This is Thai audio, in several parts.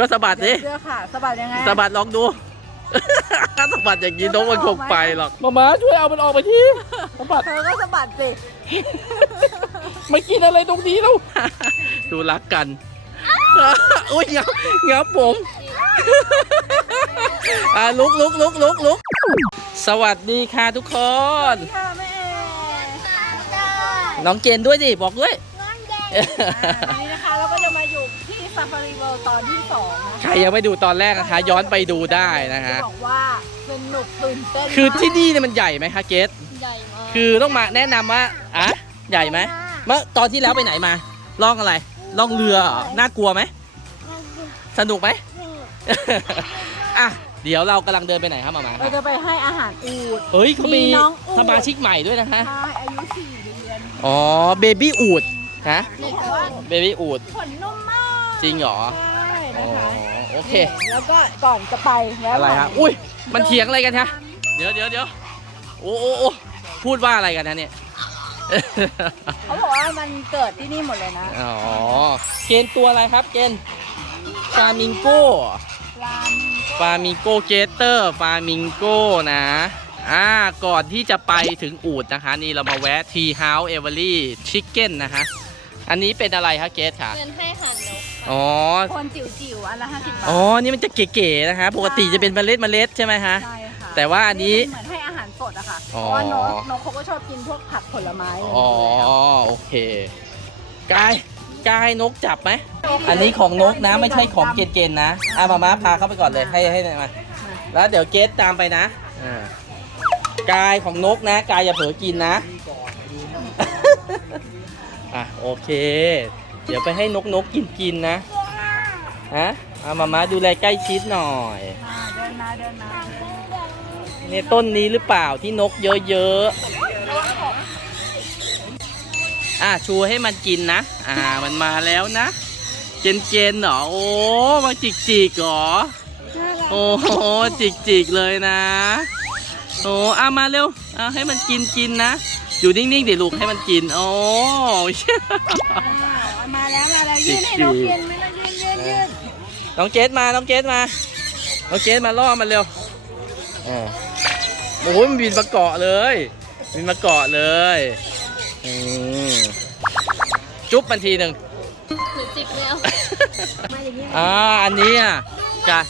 ก็สะบัดดิเสื้อค่ะสะบัดยังไงสะบัดลองดู สะบัดอย่างนี้นกมันคงไปหรอกมามาช่วยเอามันออกไปทีสะบัดเธอก็สะบัดสิไม่กินอะไรตรงนี้แล้วดูรักกันอุ้ยงับงับผมอ่าลุกลุกลุกลุกลุกสวัสดีค่ะทุกคนค่ะแม่น้องเจนด้วยดิบอกด้วยวันนี้นะคะเราก็จะมาอยู่ที่ ซาฟารีเวิลด์ตอนที่สองนะใครยังไม่ดูตอนแรกนะคะ ย้อนไปดูได้นะจะฮะบอกว่าสนุกตื่นเต้นคือที่มากนี่เนี่ยมันใหญ่ไหมคะเกสใหญ่มากคือต้องมาแนะนำว่าอะใหญ่ไหมเมื่อตอนที่แล้วไปไหนมาล่องอะไรล่องเรือเหรอน่ากลัวไหมสนุกไหม อะเดี๋ยวเรากำลังเดินไปไหนครับหมามาคเรารับจะไปให้อาหารอูด เฮ้ยเขามีมีน้องอูฐสมาชิกใหม่ด้วยนะฮะใช่อายุสี่เดือนอ๋อเบบี้อูดฮะนี่ค่ะว่าเบบี้อูดขนนุ่มมาก จริงเหรอใช่อ๋อนะคะโอเคแล้วก็ก่อนจะไปแล้วอะไรฮะ อุ้ย มันเถียงอะไรกันฮะ เดี๋ยวเดี๋ยวเดี๋ยวโอ้โอ้โอ้พูดว่าอะไรกันนะเนี่ย เขาบอกว่ามันเกิดที่นี่หมดเลยนะอ๋อ เกณฑ์ตัวอะไรครับ เกณฑ์ฟามิงโกปลามีฟามิงโกเกเตอร์ฟามิงโกนะ อ่า ก่อนที่จะไปถึงอูดนะคะ นี่เรามาแวะทีเฮาส์เอเวอรี่ชิคเก้นนะคะ อันนี้เป็นอะไรคะเกสค่ะเงินให้หันนก อ๋อ คนจิ๋วๆอันละห้าสิบบาทอ๋อ นี่มันจะเก๋ๆนะคะ ปกติจะเป็นเมล็ดเมล็ดใช่ไหมคะ ใช่ค่ะแต่ว่าอันนี้เหมือนให้อาหารสดอะค่ะเพอ๋อ ราะว่านกนกเขาก็ชอบกินพวกผักผลไม้อะไรอ๋ออย่างเงี้ยอยู่แล้วโอเค กาย กายนกจับไหม อันนี้ของนกนะ ไม่ใช่ของเกณฑ์ๆนะ อะมาม้าพาเข้าไปก่อนเลย ให้ให้มาแล้วเดี๋ยวเกสตามไปนะ อ่า กายของนกนะ กายอย่าเผลอกินนะ อะโอเค เดี๋ยวไปให้นกนกกินกินนะฮะเอามามาดูแลใกล้ชิดหน่อยอ่าเดินมาเดินมาเนี่ยต้นนี้หรือเปล่าที่นกเยอะๆอะชูให้มันกินนะ อ่ามันมาแล้วนะ เจนเจนๆเหรอโอ้มาจิกจิกๆเหรอโอ้โหจิกจิกๆเลยนะโอ้อามาเร็วเอาให้มันกินกินนะ อยู่นิ่งๆเดี๋ยวลูกให้มันกิน โอ้อ่า มาแล้วมาแล้วยืนให้นกกินไม่ต้องยืนยืนยืนน้องเกดมา น้องเกดมา น้องเกดมาล่อมันเร็วอ่าโอ้ยมันบินมาเกาะเลย บินมาเกาะเลยอืมจุ๊บมันทีหนึ่งหรือจิกแล้วอ่าอันนี้อะกะ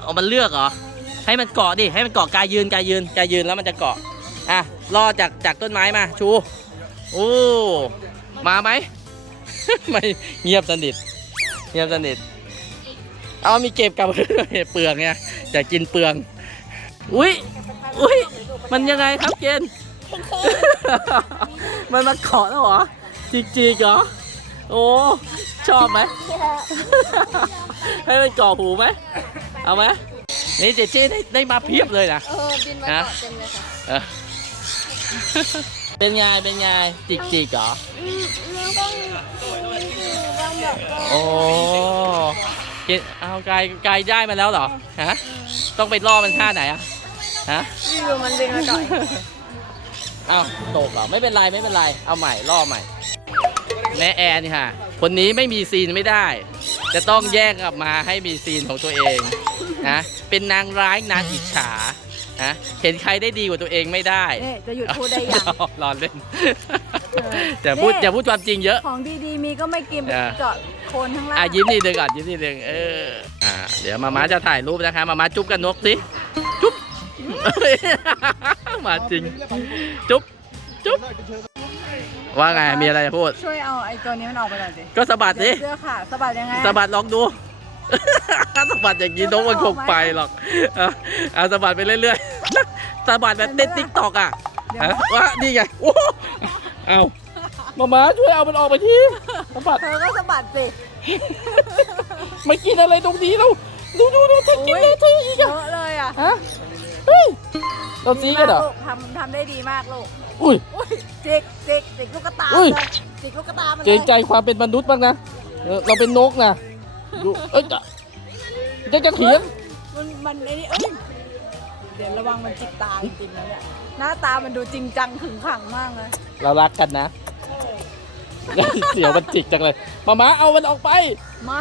เอามันเลือกเหรอ ให้มันเกาะดิ ให้มันเกาะกายยืนกายยืนกายยืนแล้วมันจะเกาะ อะ ล่อจากจากต้นไม้มา ชู โอ้ มาไหม ไม่เงียบสนิทเงียบสนิทเอามีเก็บกลับเปลืองไงอยากกินเปลือง อุ้ยอุ้ยมันยังไงครับเกณฑ์มันมาเกาะแล้วเหรอจิกจิกๆเหรอโอ้ชอบไหมให้มันเกาะหูไหมเอาไหมนี่เจเจได้ได้มาเพียบเลยนะเออบินมาเกาะเต็มเลยค่ะ เออเป็นไง เป็นไง จิกจิกๆเหรอแล้วก็มีบางแบบโอ้เกเอากายกายได้มาแล้วเหรอ ฮะ ต้องไปล่อมันท่าไหนอะฮะอยู่มันบินมาก่อนอ้าวตกเหรอ ไม่เป็นไร ไม่เป็นไร เอาใหม่ ล่อใหม่ แม่แอนนี่ค่ะ คนนี้ไม่มีซีนไม่ได้ จะต้องแยกกลับมาให้มีซีนของตัวเองนะ เป็นนางร้ายนางอิจฉา นะเห็นใครได้ดีกว่าตัวเองไม่ได้นี่จะหยุดพูดได้ยัง รอเล่นอย่าพูดอย่าพูดความจริงเยอะ ของดีๆมีก็ไม่กินไปอ่า เจาะโคนข้างล่างอะยิ้มนิดนึงก่อนยิ้มนิดนึงเอออ่าเดี๋ยวมาม้าจะถ่ายรูปนะคะมาม้าจุ๊บกันนกสิจุ๊บมาจริง จุ๊บจุ๊บว่าไงมีอะไรจะพูด ช่วยเอาไอ้ตัวนี้มันออกไปหน่อยสิก็สะบัดสิเสื้อค่ะสะบัดยังไงสะบัดลองดู สะบัดอย่างนี้นกมันคงไปหรอกเอาเอาสะบัดไปเรื่อยๆสะบัดแบบเต้นติ๊กตอกอะเดี๋ยวฮะว่านี่ไงโอ้เอามาม้าช่วยเอามันออกไปทีสะบัดเธอก็สะบัดสิไม่กินอะไรตรงนี้แล้วดูดูดูเธอกินเลยเธออีกเยอะอะเลยอะฮะเฮ้ยเราซีกันเหรอลูกทำทำได้ดีมากลูกอุ้ยอุ้ยจิกจิกจิกลูกกระตาอุ้ยเลยจิกลูกกระตามันเกรงใจเลยความเป็นมนุษย์บ้างนะเออเราเป็นนกนะ ดูเอ้ยจะจะจะเถียงมันมันไอ้นี่เอ้ยเดี๋ยวระวังมันจิกตาจริงๆนะเนี่ยหน้าตามันดูจริงจังขึงขังมากเลยเรารักกันนะ เสียวมันจิกจังเลยมามาเอามันออกไปไม่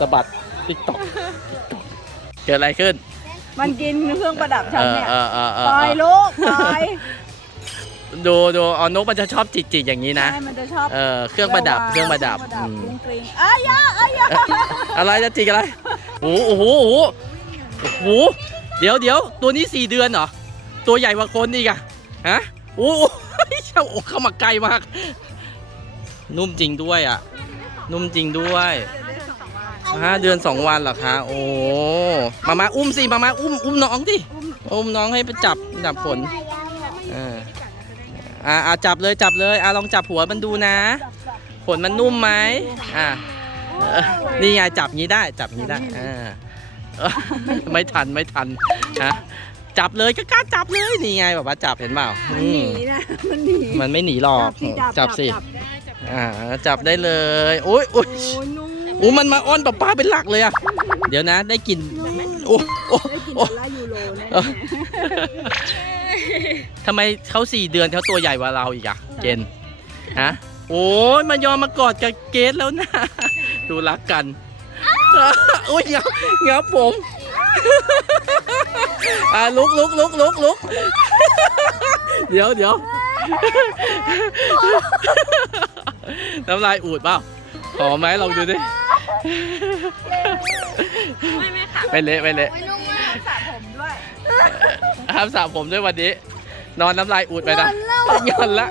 สะบัดติ๊กตอกเกิดอะไรขึ้น มันกินเครื่องประดับฉันเนี่ยเออเออเออปเอล่อยอลูกปล่อย ดูดูเอานกมันจะชอบจิกจิกอย่างนี้นะ ใช่มันจะชอบเออเครื่องประดับเครื่องประดับเครื่องประดับอืมกรุงกริงอายะอายะอะไรจะจิกอะไรโอ้โหโอ้โหโอ้โหโอ้โหเดี๋ยวเดี๋ยวตัวนี้สี่เดือนเหรอตัวใหญ่กว่าคนอีกอะฮะโอ้โหเจ้าโอ้เข้ามาไกลมาก นุ่มจริงด้วยอะนุ่มจริงด้วยห้าเดือนสองวันเหรอคะโอ้มามาอุ้มสิมามาอุ้มอุ้มน้องดิอุ้มน้องให้ไปจับจับฝนเออ อ่าอ่าจับเลยจับเลยอ่าลองจับหัวมันดูนะ ขนมันนุ่มไหมอ่าเออนี่ไงจับงี้ได้จับงี้ได้อ่าเออไม่ทันไม่ทันฮะจับเลยก็กล้าจับเลยนี่ไงแบบว่าจับเห็นเปล่ามันอืหมนีนะ มันหนี มันไม่หนีหรอกสิจับสิจับอ่าจับได้เลยโอ้ยโอ้ย โอ้ยนุ่มโอ้มันมาอ้อนป้าป้าเป็นหลักเลยอะเดี๋ยวนะได้กลินโอ้โอ้ได้กินโอ้ ดอลลาร์ยูโรแน่เออ ทำไมเขาสี่เดือนเขาตัวใหญ่กว่าเราอีกอะเกณฑ์ฮะโอ้ยมันยอมมากอดกับเกณฑ์แล้วนะ ดูรักกันโอ้ยงับงับผมอ่าลุกลุกลุกลุกลุกเดี๋ยวเดี๋ยวน้ำลายอูดเปล่าหอมไหมลองดูดิไม่ไม่ค่ะไม่เละไม่เละโอ้ยนุ่มมากสระผมด้วยห้ามสระผมด้วยวันนี้ นอนน้ำลายอูดไปนะงอนละ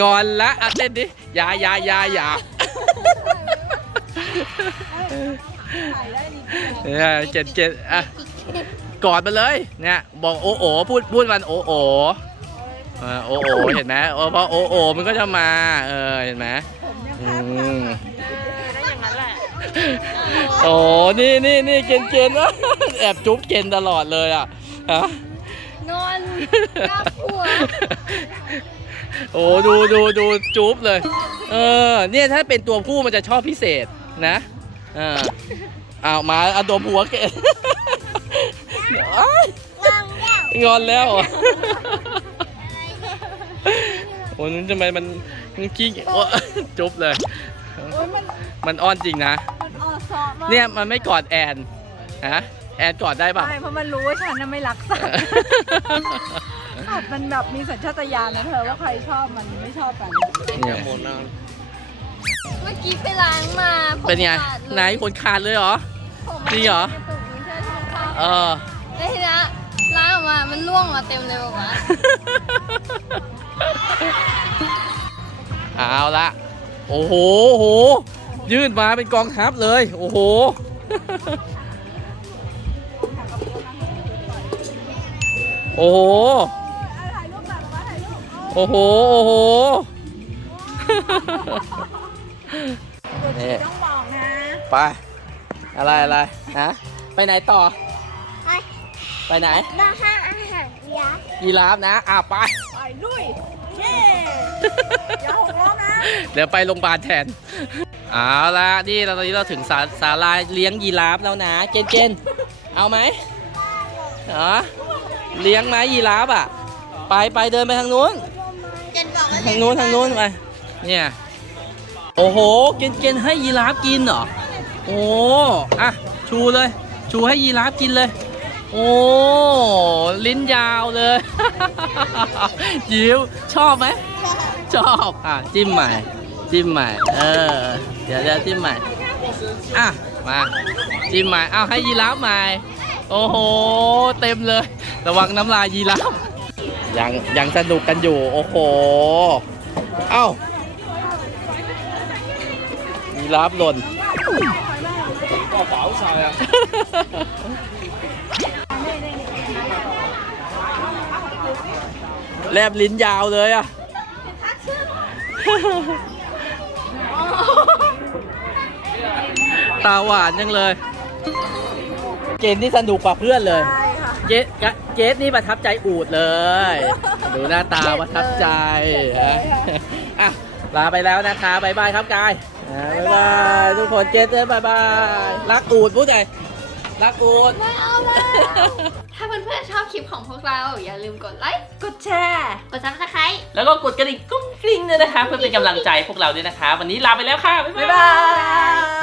งอนละอะเต้นดิอยาอยาอยาอยาถ่ายได้ดีเนี่ยเจ็ดเจ็ดอะกอดมาเลยเนี่ยบอกโอโอพูดพูดมันโอโอเออโอโอเห็นไหมเออพอโอโอมันก็จะมาเออเห็นไหมผมยังอืพับมได้อย่างนั้นแหละโอ้นี่นี่นี่เกณฑ์เกณฑ์แอบจุ๊บเกณฑ์ตลอดเลยอะฮะ นอนกับหัว โอ้ดูดูดูจุ๊บเลย เออ เนี่ยถ้าเป็นตัวผู้มันจะชอบพิเศษนะเออเอามาเอาดมหัวเกณฑ์เอ้ยงอนแล้วเหรอโอ้นั่นทำไมมันมันขี้โอ้จุ๊บเลย โอ้ยมันมันอ้อนจริงนะ มันออซอมากเนี่ยมันไม่กอดแอน ฮะ แอนกอดได้ป่ะใช่เพราะมันรู้ว่าฉันน่ะไม่รักสัตว์ สัตว์มันแบบมีสัญชาตญาณนะเธอว่าใครชอบมันไม่ชอบกัน เนี่ย เมื่อกี้ไปล้างมาผมเป็นไงขาดเลยไหนขนขาดเลยเหรอ ผมจริงเหรอในตุ่มมีเสื้อทองเออๆแล้วทีนี้ล้างออกมา มันร่วงมาเต็มเลยบอกว่าเอาละ โอ้โหโอ้โห ยื่นมาเป็นกองทัพเลย โอ้โห โอ้โห ถ่ายรูปหน่อยมาถ่ายรูปโอ้โห โอ้โหนี่ต้องบอกนะ ไป อะไรอะไรฮะไปไหนต่อ ไปไหนบ้าห้าอาหารยายีราฟนะ อะไป ไปลุย เย้อย่าหกล้อนะ เดี๋ยวไปโรงพยาบาลแทน เอาละนี่เราตอนนี้เราถึงศาศาลาเลี้ยงยีราฟแล้วนะ เจนเจนเอาไหมเหรอ เลี้ยงไหมยีราฟอะ ไปไปเดินไปทางนู้น เจนบอกว่าทางนู้นทางนู้นไป เนี่ย โอ้โหเจนเจนให้ยีราฟกินเหรอ โอ้อะชูเลย ชูให้ยีราฟกินเลย โอ้ ลิ้นยาวเลย ยิ้วชอบไหม ชอบ อะ จิ้มใหม่ จิ้มใหม่ เออ เดี๋ยวเดี๋ยวจิ้มใหม่ อะ มา จิ้มใหม่อ้าวให้ยีราฟใหม่ โอ้โห เต็มเลย ระวังน้ำลายยีราฟยังยังสนุกกันอยู่ โอ้โห เอ้ายีราฟหล่นแลบลิ้นยาวเลยอะตาหวานจังเลย เกมนี่สนุกกว่าเพื่อนเลยใช่ค่ะเจ สกะเจสนี่ประทับใจอูดเลย ดูหน้าตาประทับใจนะอะลาไปแล้วนะคะบายบายครับกายอะบายบายทุกคนเจสเจสบายบายรักอูดพูดไงรักอูดไม่เอาแล้วถ้าเพื่อนๆชอบคลิปของพวกเรา อย่าลืมกดไลค์ กดแชร์ กดซับสไครต์แล้วก็กดกระดิ่งกุ้งกริ้งด้วยนะคะ เพื่อเป็นกำลังใจพวกเราด้วยนะคะ วันนี้ลาไปแล้วค่ะ บ๊ายบ๊ายบาบายย